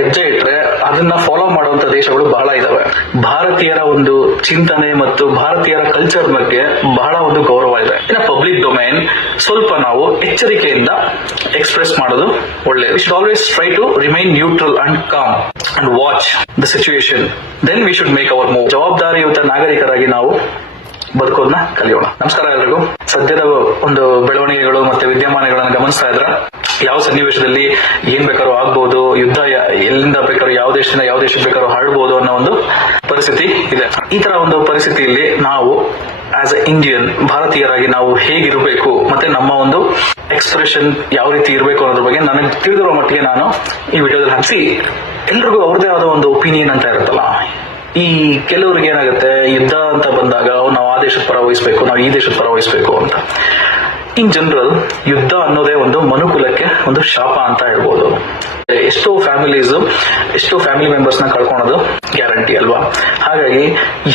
ಹೆಜ್ಜೆ ಇಟ್ರೆ ಅದನ್ನ ಫಾಲೋ ಮಾಡುವಂತ ದೇಶಗಳು ಬಹಳ ಇದಾವೆ. ಭಾರತೀಯರ ಒಂದು ಚಿಂತನೆ ಮತ್ತು ಭಾರತೀಯರ ಕಲ್ಚರ್ ಬಗ್ಗೆ ಬಹಳ ಒಂದು ಗೌರವ ಇದೆ. ಇನ್ನು ಪಬ್ಲಿಕ್ ಡೊಮೈನ್ ಸ್ವಲ್ಪ ನಾವು ಎಚ್ಚರಿಕೆಯಿಂದ ಎಕ್ಸ್ಪ್ರೆಸ್ ಮಾಡೋದು ಒಳ್ಳೆಯದು. We should always try to remain neutral and calm and watch the situation. Then we should make our move. ಜವಾಬ್ದಾರಿಯುತ ನಾಗರಿಕರಾಗಿ ನಾವು ಬದುಕೋದನ್ನ ಕಲಿಯೋಣ. ನಮಸ್ಕಾರ ಎಲ್ಲರಿಗೂ. ಸದ್ಯದ ಒಂದು ಬೆಳವಣಿಗೆಗಳು ಮತ್ತೆ ವಿದ್ಯಮಾನಗಳನ್ನು ಗಮನಿಸ್ತಾ ಇದ್ರ ಯಾವ ಸನ್ನಿವೇಶದಲ್ಲಿ ಏನ್ ಬೇಕಾದ್ರೂ ಆಗ್ಬಹುದು, ಯುದ್ಧ ಎಲ್ಲಿಂದ ಬೇಕಾದ್ರೂ ಯಾವ ದೇಶದಿಂದ ಯಾವ ದೇಶಕ್ಕೆ ಬೇಕಾದ್ರೂ ಹರಡಬಹುದು ಅನ್ನೋ ಒಂದು ಪರಿಸ್ಥಿತಿ ಇದೆ. ಈ ತರ ಒಂದು ಪರಿಸ್ಥಿತಿಯಲ್ಲಿ ನಾವು ಆಸ್ ಎ ಇಂಡಿಯನ್ ಭಾರತೀಯರಾಗಿ ನಾವು ಹೇಗಿರಬೇಕು ಮತ್ತೆ ನಮ್ಮ ಒಂದು ಎಕ್ಸ್ಪ್ರೆಷನ್ ಯಾವ ರೀತಿ ಇರಬೇಕು ಅನ್ನೋದ್ರ ಬಗ್ಗೆ ನನಗೆ ತಿಳಿದಿರೋ ಮಟ್ಟಿಗೆ ನಾನು ಈ ವಿಡಿಯೋದಲ್ಲಿ ಹಾಕಿ ಎಲ್ರಿಗೂ ಅವ್ರದೇ ಆದ ಒಂದು ಒಪಿನಿಯನ್ ಅಂತ ಇರುತ್ತಲ್ಲ. ಈ ಕೆಲವರಿಗೆ ಏನಾಗುತ್ತೆ, ಯುದ್ಧ ಅಂತ ಬಂದಾಗ ನಾವು ಆ ದೇಶದ ಪರ ವಹಿಸಬೇಕು, ನಾವು ಈ ದೇಶದ ಪರ ವಹಿಸಬೇಕು ಅಂತ. ಇನ್ ಜನರಲ್ ಯುದ್ಧ ಅನ್ನೋದೇ ಒಂದು ಮನುಕುಲಕ್ಕೆ ಒಂದು ಶಾಪ ಅಂತ ಹೇಳ್ಬೋದು. ಎಷ್ಟೋ ಫ್ಯಾಮಿಲಿ ಮೆಂಬರ್ಸ್ ನ ಕಳ್ಕೊಳೋದು ಗ್ಯಾರಂಟಿ ಅಲ್ವಾ. ಹಾಗಾಗಿ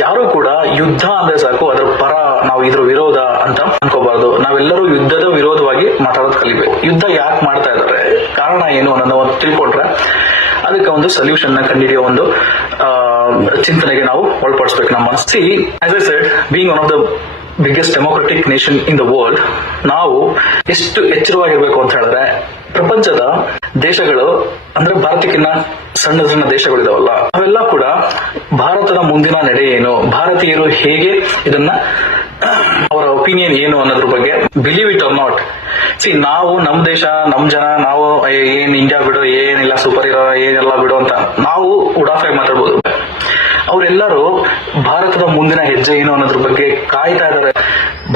ಯಾರು ಕೂಡ ಯುದ್ಧ ಅಂದ್ರೆ ಸಾಕು ಅದರ ಪರ ನಾವು ಇದ್ರ ವಿರೋಧ ಅಂತ ಅನ್ಕೋಬಾರ್ದು. ನಾವೆಲ್ಲರೂ ಯುದ್ಧದ ವಿರೋಧವಾಗಿ ಮಾತಾಡೋದು ಕಲಿಬೇಕು. ಯುದ್ಧ ಯಾಕೆ ಮಾಡ್ತಾ ಇದ್ದಾರೆ, ಕಾರಣ ಏನು ಅನ್ನೋದನ್ನ ತಿಳ್ಕೊಂಡ್ರೆ ಅದಕ್ಕೆ ಒಂದು ಸೊಲ್ಯೂಷನ್ ನ ಕಂಡುಹಿಡಿಯೋ ಒಂದು ಚಿಂತನೆಗೆ ನಾವು ಒಳಪಡಿಸಬೇಕು ನಮ್ಮ ಮನಸ್ಸಿ. As I said, being one of the biggest democratic nation in the world, ನಾವು ಎಷ್ಟು ಎಚ್ಚರವಾಗಿರ್ಬೇಕು ಅಂತ ಹೇಳಿದ್ರೆ, ಪ್ರಪಂಚದ ದೇಶಗಳು ಅಂದ್ರೆ ಭಾರತಕ್ಕಿಂತ ಸಣ್ಣ ಸಣ್ಣ ದೇಶಗಳಿದಾವಲ್ಲ, ಅವೆಲ್ಲ ಕೂಡ ಭಾರತದ ಮುಂದಿನ ನಡೆ ಏನು, ಭಾರತೀಯರು ಹೇಗೆ ಇದನ್ನ ಅವರ ಒಪಿನಿಯನ್ ಏನು ಅನ್ನೋದ್ರ ಬಗ್ಗೆ ಬಿಲೀವ್ ಇಟ್ ಆರ್ ನಾಟ್. ನಾವು ನಮ್ ದೇಶ ನಮ್ ಜನ ನಾವು ಏನ್ ಇಂಡಿಯಾ ಬಿಡು, ಏನಿಲ್ಲ ಸೂಪರ್ ಹೀರೋ ಏನೆಲ್ಲ ಬಿಡು ಅಂತ ನಾವು ಉಡಾಫೆ ಮಾತಾಡ್ಬೋದು. ಅವರೆಲ್ಲರೂ ಭಾರತದ ಮುಂದಿನ ಹೆಜ್ಜೆ ಏನು ಅನ್ನೋದ್ರ ಬಗ್ಗೆ ಕಾಯ್ತಾ ಇದ್ದಾರೆ.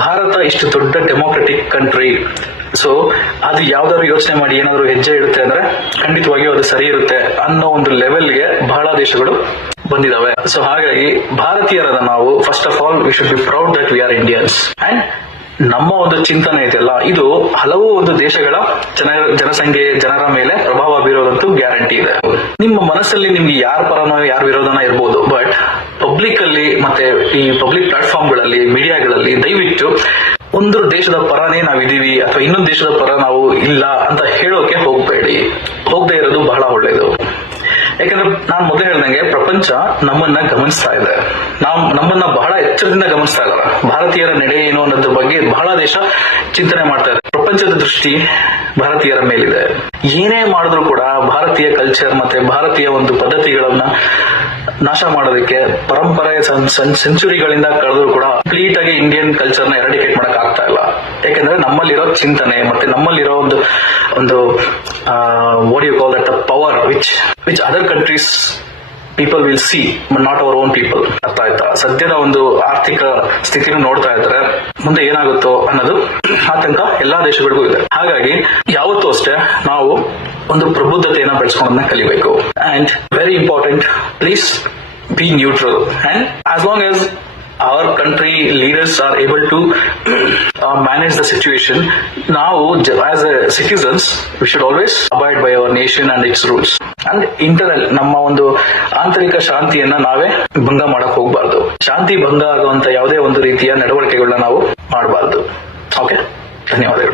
ಭಾರತ ಇಷ್ಟು ದೊಡ್ಡ ಡೆಮೋಕ್ರೆಟಿಕ್ ಕಂಟ್ರಿ, ಸೊ ಅದು ಯಾವ್ದಾದ್ರು ಯೋಚನೆ ಮಾಡಿ ಏನಾದ್ರು ಹೆಜ್ಜೆ ಇಡುತ್ತೆ ಅಂದ್ರೆ ಖಂಡಿತವಾಗಿಯೂ ಅದು ಸರಿ ಇರುತ್ತೆ ಅನ್ನೋ ಒಂದು ಲೆವೆಲ್ಗೆ ಬಹಳ ದೇಶಗಳು ಬಂದಿದಾವೆ. ಸೊ ಹಾಗಾಗಿ ಭಾರತೀಯರಾದ ನಾವು first of all we should be proud that we are Indians. And ನಮ್ಮ ಒಂದು ಚಿಂತನೆ ಇದೆಯಲ್ಲ, ಇದು ಹಲವು ಒಂದು ದೇಶಗಳ ಜನರ ಮೇಲೆ ಪ್ರಭಾವ ಬೀರೋದಂತೂ ಗ್ಯಾರಂಟಿ ಇದೆ. ನಿಮ್ಮ ಮನಸ್ಸಲ್ಲಿ ನಿಮ್ಗೆ ಯಾರ ಪರನೋ ಯಾರ ವಿರೋಧನ ಇರ್ಬೋದು, ಬಟ್ ಪಬ್ಲಿಕ್ ಅಲ್ಲಿ ಮತ್ತೆ ಈ ಪಬ್ಲಿಕ್ ಪ್ಲಾಟ್ಫಾರ್ಮ್ ಗಳಲ್ಲಿ ಮೀಡಿಯಾಗಳಲ್ಲಿ ದಯವಿಟ್ಟು ಒಂದು ದೇಶದ ಪರನೇ ನಾವಿದೀವಿ ಅಥವಾ ಇನ್ನೊಂದು ದೇಶದ ಪರ ನಾವು ಇಲ್ಲ ಅಂತ ಹೇಳೋಕೆ ಹೋಗದೆ ಇರೋದು ಬಹಳ ಒಳ್ಳೇದು. ಯಾಕಂದ್ರೆ ನಾನು ಮೊದಲೇ ಹೇಳ್ದಂಗೆ ಪ್ರಪಂಚ ನಮ್ಮನ್ನ ಗಮನಿಸ್ತಾ ಇದೆ, ನಮ್ಮನ್ನ ಬಹಳ ಎಚ್ಚರದಿಂದ ಗಮನಿಸ್ತಾ ಇದ್ದಾರೆ. ಭಾರತೀಯರ ನಡೆ ಏನು ಅನ್ನೋದ್ರ ಬಗ್ಗೆ ಬಹಳ ದೇಶ ಚಿಂತನೆ ಮಾಡ್ತಾ ಇದೆ. ಪ್ರಪಂಚದ ದೃಷ್ಟಿ ಭಾರತೀಯರ ಮೇಲಿದೆ. ಏನೇ ಮಾಡಿದ್ರು ಕೂಡ ಭಾರತೀಯ ಕಲ್ಚರ್ ಮತ್ತೆ ಭಾರತೀಯ ಒಂದು ಪದ್ಧತಿಗಳನ್ನ ನಾಶ ಮಾಡೋದಕ್ಕೆ ಪರಂಪರೆ ಸೆಂಚುರಿಗಳಿಂದ ಕಳೆದ್ರು ಕೂಡ ಕಂಪ್ಲೀಟ್ ಆಗಿ ಇಂಡಿಯನ್ ಕಲ್ಚರ್ ನ ಎರಾಡಿಕೇಟ್ ಮಾಡಕ್ ಆಗ್ತಾ ಇಲ್ಲ. ಯಾಕಂದ್ರೆ ನಮ್ಮಲ್ಲಿರೋ ಚಿಂತನೆ ಮತ್ತೆ ನಮ್ಮಲ್ಲಿರೋ ಒಂದು what you call that the power which other countries people will see but not our own people. ಅರ್ಥ ಆಯ್ತಾ? ಸದ್ಯದ ಒಂದು ಆರ್ಥಿಕ ಸ್ಥಿತಿನ ನೋಡ್ತಾ ಇದ್ರೆ ಮುಂದೆ ಏನಾಗುತ್ತೋ ಅನ್ನೋದು ಆತಂಕ ಎಲ್ಲಾ ದೇಶಗಳಿಗೂ ಇದೆ. ಹಾಗಾಗಿ ಯಾವತ್ತೂ ಅಷ್ಟೇ ನಾವು ಒಂದು ಪ್ರಬುದ್ಧತೆಯನ್ನ ಬೆಳೆಸ್ಕೊಳ್ಳೋದನ್ನ ಕಲಿಬೇಕು. And very important, please be neutral. And as long as our country leaders are able to manage the situation, ನಾವು as a citizens we should always abide by our nation and its rules. and internal ನಮ್ಮ ಒಂದು ಆಂತರಿಕ ಶಾಂತಿಯನ್ನ ನಾವೇ ಭಂಗ ಮಾಡಕ್ ಹೋಗ್ಬಾರ್ದು. ಶಾಂತಿ ಭಂಗ ಆಗುವಂತ ಯಾವುದೇ ಒಂದು ರೀತಿಯ ನಡವಳಿಕೆಗಳನ್ನ ನಾವು ಮಾಡಬಾರ್ದು. ಓಕೆ, ಧನ್ಯವಾದಗಳು.